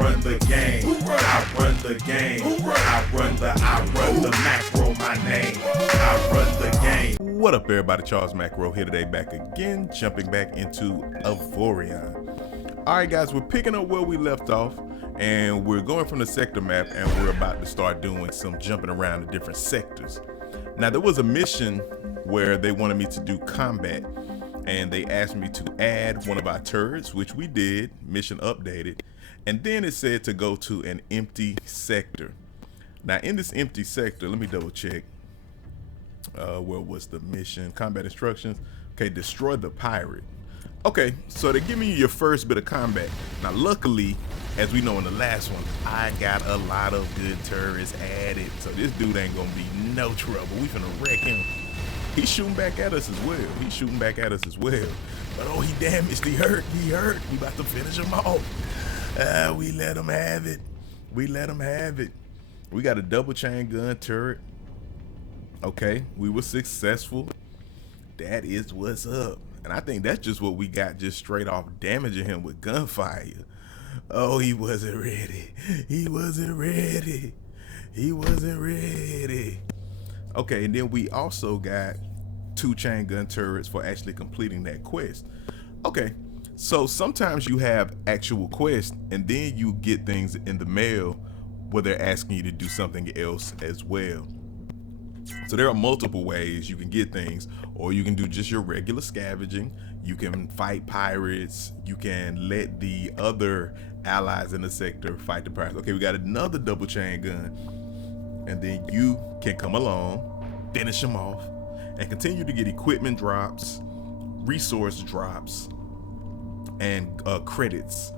run the game. I run the game. I run the macro, my name. I run the game. What up, everybody? Charles Macro here today, back again, jumping back into AVORION. All right, guys, we're picking up where we left off, and we're going from the sector map, and we're about to start doing some jumping around the different sectors. Now, there was a mission where they wanted me to do combat, and they asked me to add one of our turrets, which we did, mission updated, and then it said to go to an empty sector. Now, in this empty sector, let me double check. Where was the mission? Combat instructions. Okay, destroy the pirate. Okay, so they're giving you your first bit of combat. Now, luckily, as we know in the last one, I got a lot of good turrets added, so this dude ain't gonna be no trouble. We finna wreck him. He's shooting back at us as well. But oh, he damaged. He hurt. We about to finish him off. We let him have it. We got a double chain gun turret. Okay, we were successful. That is what's up. And I think that's just what we got, just straight off damaging him with gunfire. Oh, he wasn't ready. Okay, and then we also got 2 chain gun turrets for actually completing that quest. Okay, so sometimes you have actual quests and then you get things in the mail where they're asking you to do something else as well. So there are multiple ways you can get things, or you can do just your regular scavenging. You can fight pirates. You can let the other allies in the sector fight the pirates. Okay, we got another double chain gun. And then you can come along, finish them off, and continue to get equipment drops, resource drops, and credits.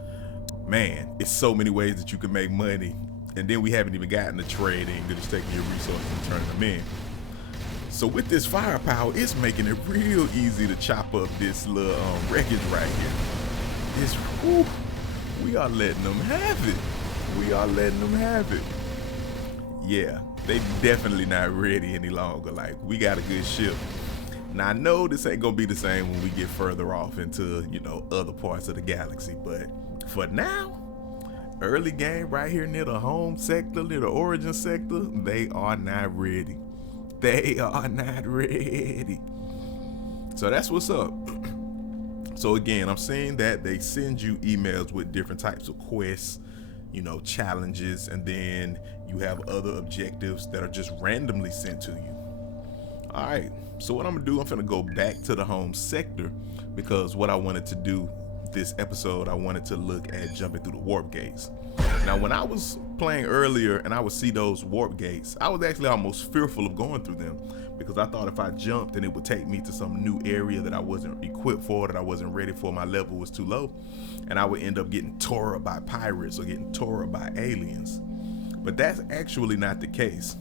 Man, it's so many ways that you can make money. And then we haven't even gotten to trading. You're just taking your resources and turning them in. So with this firepower, it's making it real easy to chop up this little wreckage right here. We are letting them have it. Yeah, they definitely not ready any longer. Like, we got a good ship. Now, I know this ain't gonna be the same when we get further off into, you know, other parts of the galaxy, but for now, early game right here near the home sector, near the origin sector, they are not ready. So that's what's up. So again, I'm saying that they send you emails with different types of quests, you know, challenges, and then you have other objectives that are just randomly sent to you. All right, so what I'm gonna do, I'm gonna go back to the home sector, because what I wanted to do this episode, I wanted to look at jumping through the warp gates. Now, when I was playing earlier and I would see those warp gates, I was actually almost fearful of going through them, because I thought if I jumped, then it would take me to some new area that I wasn't equipped for, that I wasn't ready for, my level was too low, and I would end up getting tore up by pirates or getting tore up by aliens. But that's actually not the case.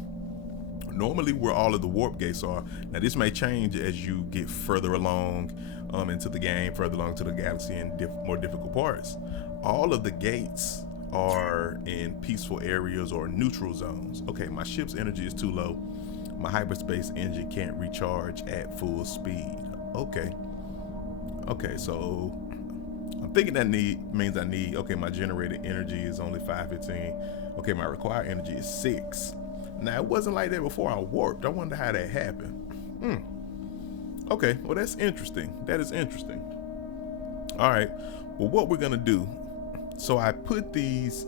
Normally, where all of the warp gates are, now this may change as you get further along into the game, further along to the galaxy, and more difficult parts. All of the gates are in peaceful areas or neutral zones. Okay, my ship's energy is too low. My hyperspace engine can't recharge at full speed. Okay, so I'm thinking that means I need, okay, my generated energy is only 515. Okay, my required energy is 6. Now, it wasn't like that before I warped. I wonder how that happened. Okay, well, that's interesting. That is interesting. All right, well, what we're gonna do, so I put these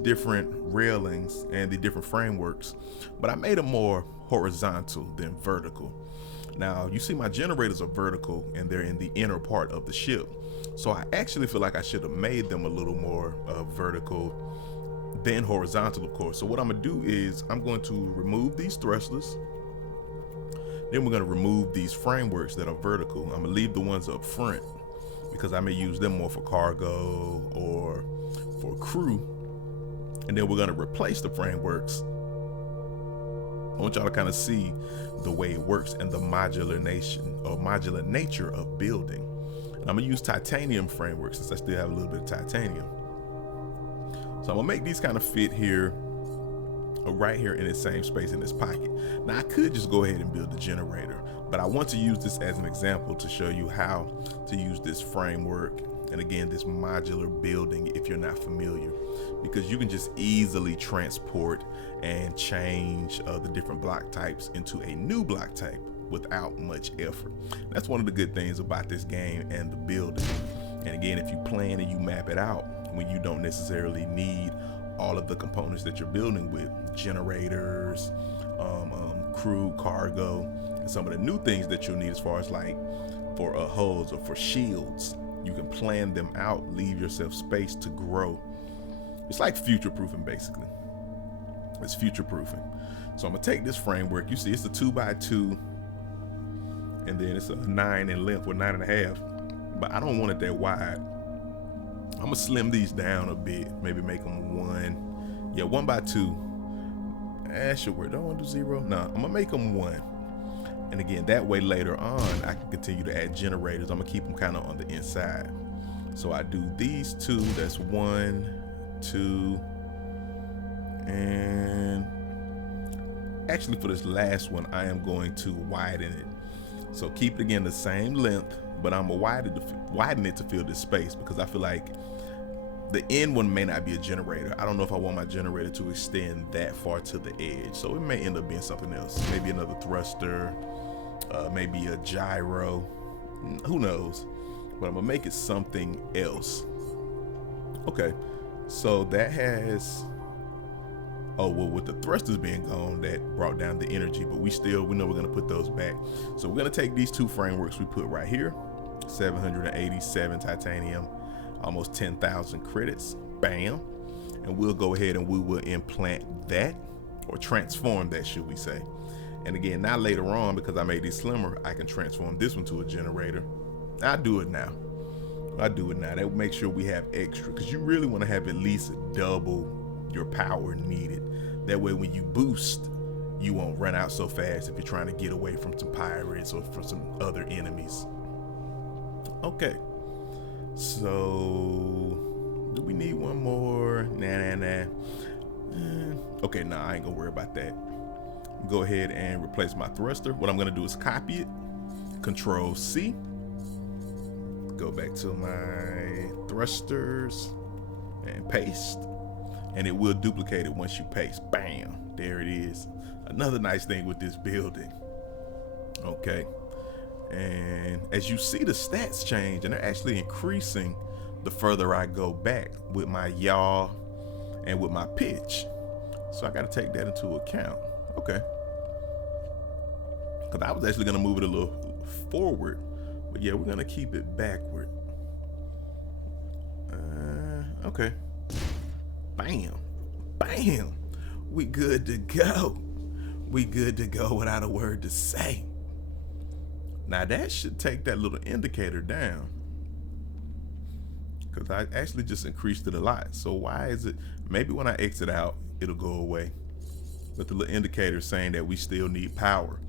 different railings and the different frameworks, but I made them more horizontal than vertical. Now, you see my generators are vertical and they're in the inner part of the ship. So I actually feel like I should have made them a little more vertical than horizontal, of course. So what I'm gonna do is I'm going to remove these thrusters. Then we're gonna remove these frameworks that are vertical. I'm gonna leave the ones up front because I may use them more for cargo or for crew. And then we're gonna replace the frameworks. I want y'all to kind of see the way it works and the modular nature of building. And I'm gonna use titanium frameworks since I still have a little bit of titanium. So I'm gonna make these kind of fit here, right here in the same space in this pocket. Now I could just go ahead and build the generator, but I want to use this as an example to show you how to use this framework And again, this modular building, if you're not familiar, because you can just easily transport and change the different block types into a new block type without much effort. That's one of the good things about this game and the building. And again, if you plan and you map it out, when you don't necessarily need all of the components that you're building with, generators, crew, cargo, and some of the new things that you'll need as far as like for hulls or for shields, you can plan them out, leave yourself space to grow. It's like future proofing, basically. It's future proofing. So I'm gonna take this framework. You see, it's a 2x2, and then it's a 9 in length or 9.5. But I don't want it that wide. I'm gonna slim these down a bit. Maybe make them 1. Yeah, 1x2. That should work. Don't want to do 0. No, I'm gonna make them 1. And again, that way later on, I can continue to add generators. I'm gonna keep them kind of on the inside. So I do these 2, that's 1, 2, and actually for this last one, I am going to widen it. So keep it again the same length, but I'm gonna widen it to fill this space because I feel like the end one may not be a generator. I don't know if I want my generator to extend that far to the edge. So it may end up being something else. Maybe another thruster, maybe a gyro, who knows? But I'm gonna make it something else. Okay, so that has, oh, well, with the thrusters being gone, that brought down the energy, but we know we're gonna put those back. So we're gonna take these 2 frameworks we put right here, 787 titanium, almost 10,000 credits, bam. And we'll go ahead and we will implant that, or transform that, should we say. And again, now later on, because I made these slimmer, I can transform this one to a generator. I do it now. That would make sure we have extra, because you really want to have at least double your power needed. That way when you boost, you won't run out so fast if you're trying to get away from some pirates or from some other enemies. Okay, so do we need one more? Nah. Okay, nah, I ain't gonna worry about that. Go ahead and replace my thruster. What I'm gonna do is copy it, Control C, go back to my thrusters and paste, and it will duplicate it once you paste. Bam, there it is. Another nice thing with this building. Okay, and as you see, the stats change, and they're actually increasing the further I go back with my yaw and with my pitch. So I got to take that into account. Okay, because I was actually going to move it a little forward, but yeah, we're going to keep it backward. Okay, bam, we good to go. Without a word to say. Now that should take that little indicator down, because I actually just increased it a lot. So why is it, maybe when I exit out it'll go away, but the little indicator saying that we still need power.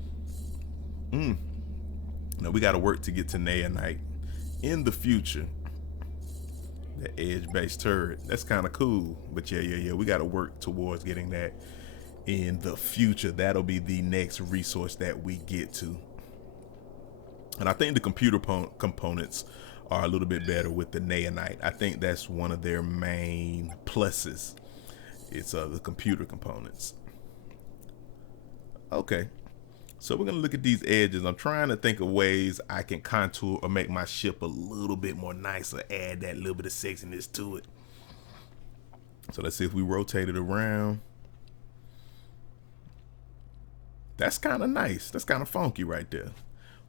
Now we got to work to get to Nayanite in the future. The edge-based turret, that's kind of cool, but yeah, we got to work towards getting that in the future. That'll be the next resource that we get to. And I think the computer components are a little bit better with the Nayanite. I think that's one of their main pluses. It's the computer components. Okay, so we're gonna look at these edges. I'm trying to think of ways I can contour or make my ship a little bit more nicer, add that little bit of sexiness to it. So let's see if we rotate it around. That's kind of nice. That's kind of funky right there.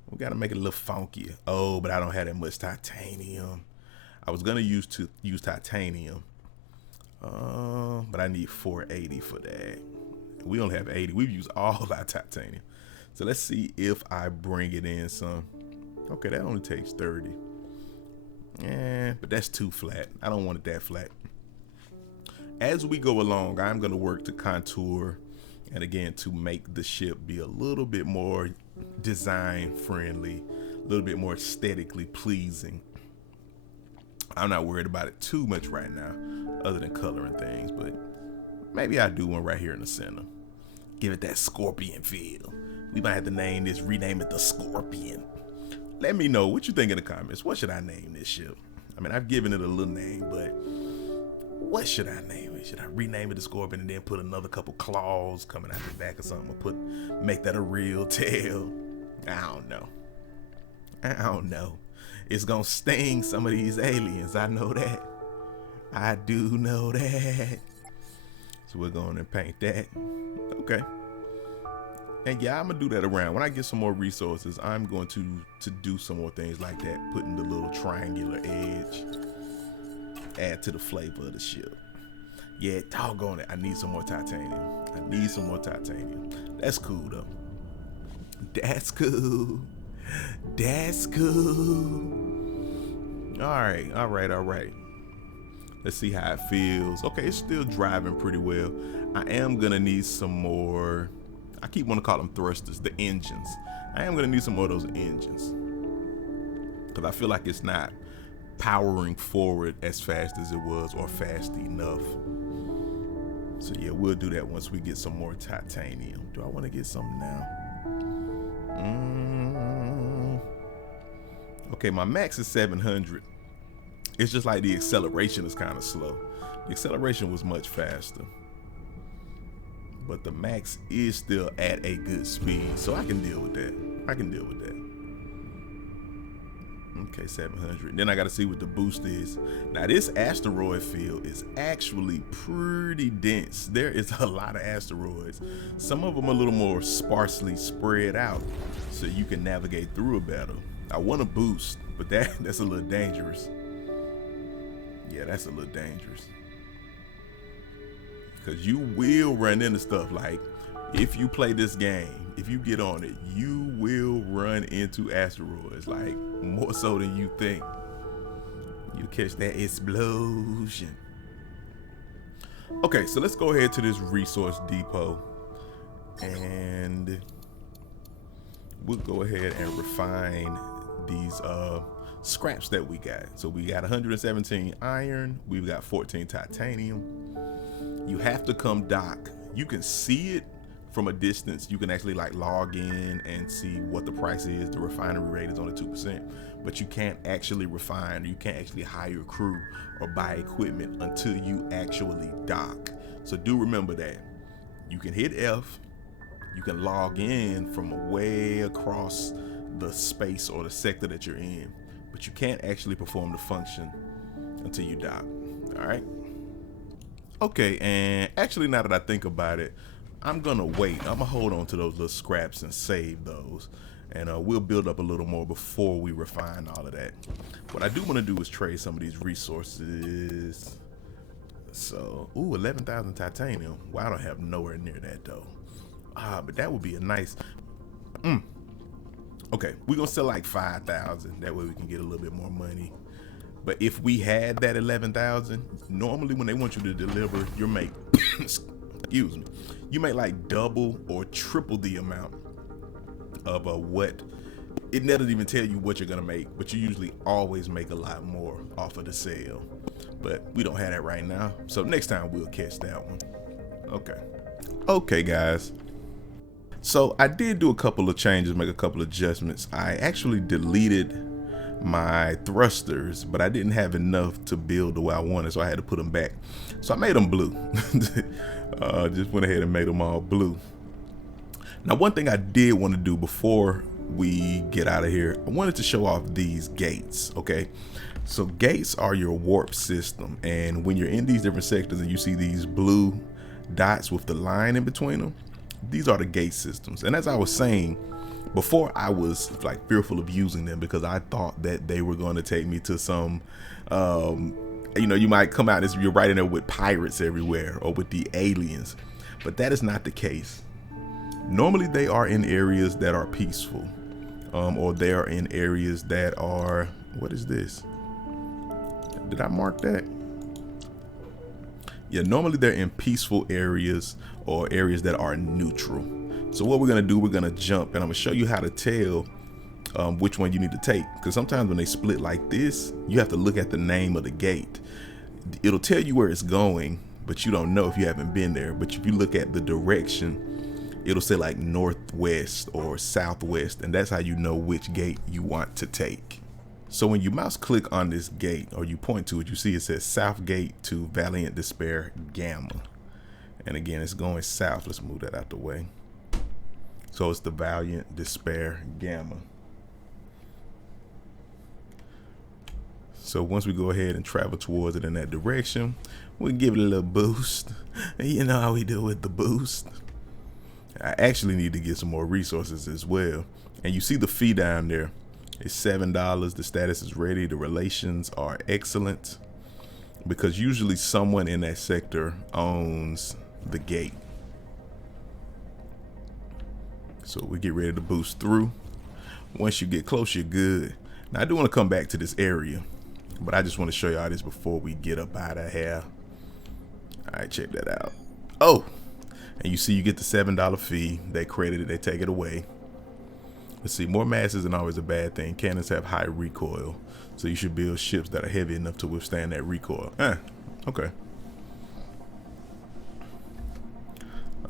We got to make it a little funkier. Oh, but I don't have that much titanium. I was going to use titanium, but I need 480 for that. We only have 80. We've used all our titanium. So let's see if I bring it in some. Okay, that only takes 30. Yeah, but that's too flat. I don't want it that flat. As we go along, I'm going to work to contour, and again, to make the ship be a little bit more design friendly, a little bit more aesthetically pleasing. I'm not worried about it too much right now, other than coloring things, but maybe I do one right here in the center. Give it that scorpion feel. We might have to rename it the Scorpion. Let me know what you think in the comments. What should I name this ship? I mean, I've given it a little name, but what should I name it? Should I rename it the Scorpion and then put another couple claws coming out the back or something, or make that a real tail? I don't know. It's gonna sting some of these aliens. I know that. I do know that. So we're going to paint that. Okay. And yeah, I'm gonna do that around. When I get some more resources, I'm going to do some more things like that, putting the little triangular edge, add to the flavor of the ship. Yeah, doggone it. I need some more titanium. That's cool though. That's cool. All right. Let's see how it feels. Okay, it's still driving pretty well. I am gonna need some more. I keep wanting to call them thrusters, the engines. I am gonna need some more of those engines because I feel like it's not powering forward as fast as it was, or fast enough. So yeah, we'll do that once we get some more titanium. Do I want to get some now? Okay, my max is 700. It's just like the acceleration is kind of slow. The acceleration was much faster, but the max is still at a good speed, so I can deal with that. Okay, 700. Then I got to see what the boost is. Now this asteroid field is actually pretty dense. There is a lot of asteroids. Some of them a little more sparsely spread out, so you can navigate through it better. I want a boost, but that's a little dangerous. Yeah, that's a little dangerous. Because you will run into stuff like, if you play this game, if you get on it, you will run into asteroids, like more so than you think. You catch that explosion. Okay, so let's go ahead to this resource depot and we'll go ahead and refine these scraps that we got. So we got 117 iron, we've got 14 titanium. You have to come dock. You can see it from a distance. You can actually like log in and see what the price is. The refinery rate is only 2%, but you can't actually refine, or you can't actually hire a crew or buy equipment until you actually dock. So do remember that. You can hit F, you can log in from way across the space or the sector that you're in, but you can't actually perform the function until you dock. All right. Okay, and actually now that I think about it, I'm gonna wait. I'm gonna hold on to those little scraps and save those, and we'll build up a little more before we refine all of that. What I do want to do is trade some of these resources. So, 11,000 titanium. Well, I don't have nowhere near that though. But that would be a nice. Okay, we're gonna sell like 5,000. That way we can get a little bit more money. But if we had that 11,000, normally when they want you to deliver, you make, excuse me, you make like double or triple the amount of what. It doesn't even tell you what you're gonna make, but you usually always make a lot more off of the sale. But we don't have that right now, so next time we'll catch that one. Okay, guys. So I did do a couple of changes, make a couple of adjustments. I actually deleted my thrusters, but I didn't have enough to build the way I wanted, so I had to put them back. So I made them blue. Just went ahead and made them all blue. Now, one thing I did want to do before we get out of here, I wanted to show off these gates. Okay, so gates are your warp system, and when you're in these different sectors and you see these blue dots with the line in between them, these are the gate systems. And as I was saying before, I was like fearful of using them because I thought that they were going to take me to some, you might come out as you're right in there with pirates everywhere or with the aliens, but that is not the case. Normally they are in areas that are peaceful, or they are in areas that are, what is this? Did I mark that? Yeah, normally they're in peaceful areas or areas that are neutral. So what we're gonna do, we're gonna jump, and I'm gonna show you how to tell which one you need to take. Because sometimes when they split like this, you have to look at the name of the gate. It'll tell you where it's going, but you don't know if you haven't been there. But if you look at the direction, it'll say like northwest or southwest, and that's how you know which gate you want to take. So when you mouse click on this gate, or you point to it, you see it says South Gate to Valiant Despair Gamma. And again, it's going south. Let's move that out the way. So it's the Valiant Despair Gamma. So once we go ahead and travel towards it in that direction, we'll give it a little boost. You know how we do with the boost. I actually need to get some more resources as well. And you see the fee down there. It's $7. The status is ready. The relations are excellent, because usually someone in that sector owns the gate. So we get ready to boost through. Once you get close, you're good. Now I do want to come back to this area, but I just want to show y'all this before we get up out of here. All right, check that out. Oh, and you see you get the $7 fee. They credit it, they take it away. Let's see, more mass isn't always a bad thing. Cannons have high recoil, so you should build ships that are heavy enough to withstand that recoil. Okay.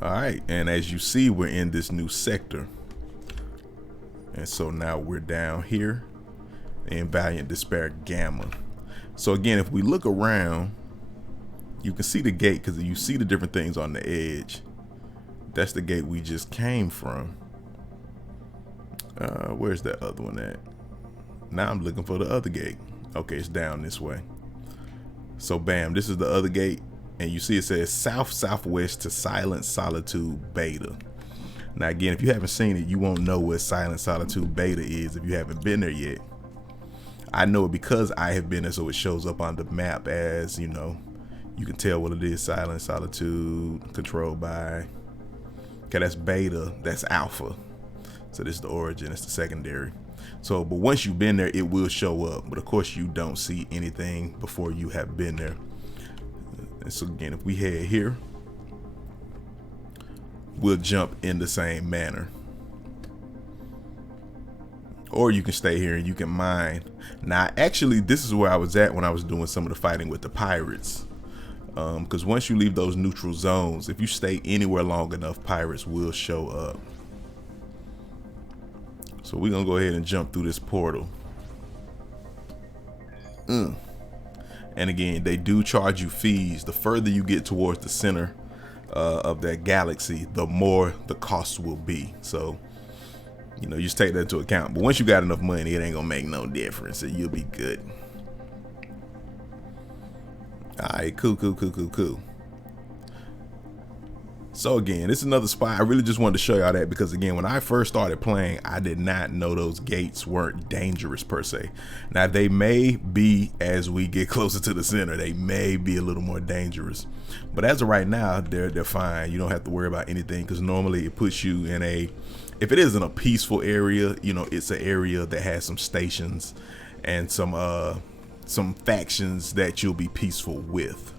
All right, and as you see, we're in this new sector. And so now we're down here in Valiant Despair Gamma. So again, if we look around, you can see the gate, because you see the different things on the edge. That's the gate we just came from. Where's that other one at? Now I'm looking for the other gate. Okay, it's down this way. So bam, this is the other gate, and you see it says south southwest to Silent Solitude Beta. Now again, if you haven't seen it, you won't know what Silent Solitude Beta is if you haven't been there yet. I know it because I have been there, so it shows up on the map as, you know, you can tell what it is. Silent Solitude, controlled by, okay, that's beta, that's alpha. So this is the origin, it's the secondary. So, but once you've been there, it will show up. But of course, you don't see anything before you have been there. And so again, if we head here, we'll jump in the same manner. Or you can stay here and you can mine. Now, actually, this is where I was at when I was doing some of the fighting with the pirates. Because once you leave those neutral zones, if you stay anywhere long enough, pirates will show up. So we're gonna go ahead and jump through this portal. And again, they do charge you fees. The further you get towards the center of that galaxy, the more the cost will be. So, you know, you just take that into account. But once you got enough money, it ain't gonna make no difference, so you'll be good. All right, cool. So again, this is another spot. I really just wanted to show y'all that because again, when I first started playing, I did not know those gates weren't dangerous per se. Now they may be, as we get closer to the center, they may be a little more dangerous. But as of right now, they're fine. You don't have to worry about anything because normally it puts you in a, if it isn't a peaceful area, you know, it's an area that has some stations and some factions that you'll be peaceful with.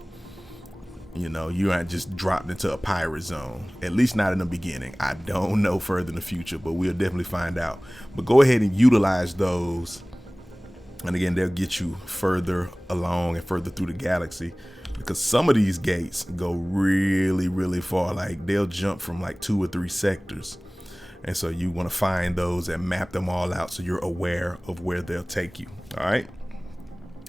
You know, you aren't just dropped into a pirate zone, at least not in the beginning. I don't know further in the future, but we'll definitely find out. But go ahead and utilize those. And again, they'll get you further along and further through the galaxy, because some of these gates go really, really far. Like they'll jump from like 2 or 3 sectors. And so you want to find those and map them all out so you're aware of where they'll take you. All right.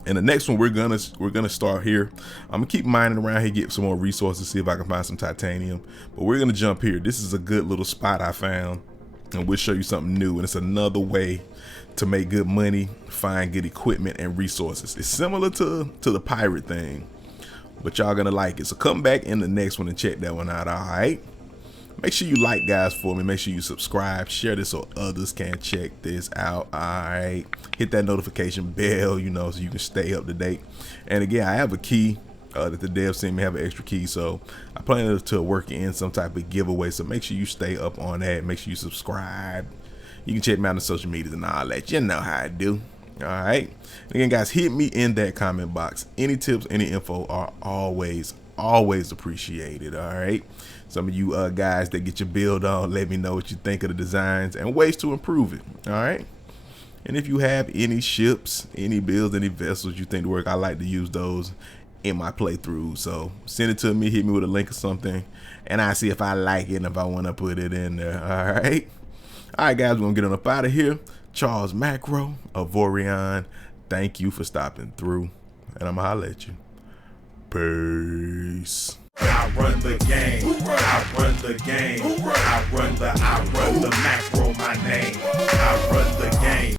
And the next one, we're gonna start here. I'm gonna keep mining around here, get some more resources, see if I can find some titanium. But we're gonna jump here. This is a good little spot I found, and we'll show you something new. And it's another way to make good money, find good equipment and resources. It's similar to the pirate thing, but y'all gonna like it. So come back in the next one and check that one out. All right. Make sure you like, guys, for me. Make sure you subscribe, share this so others can check this out. All right, hit that notification bell, you know, so you can stay up to date. And again, I have a key that the devs sent me, have an extra key, so I plan to work in some type of giveaway. So make sure you stay up on that. Make sure you subscribe. You can check me out on the social medias and all that. You know how I do. All right. Again, guys, hit me in that comment box. Any tips, any info are always appreciated. All right. Some of you guys that get your build on, let me know what you think of the designs and ways to improve it. All right. And if you have any ships, any builds, any vessels you think work, I like to use those in my playthrough. So send it to me, hit me with a link or something, and I see if I like it and if I want to put it in there. All right. All right, guys, we're gonna get on up out of here. Charles Macro, AVORION, Thank you for stopping through, and I'm gonna holler at you. Peace. I run the game. I run the game. I run the macro, my name.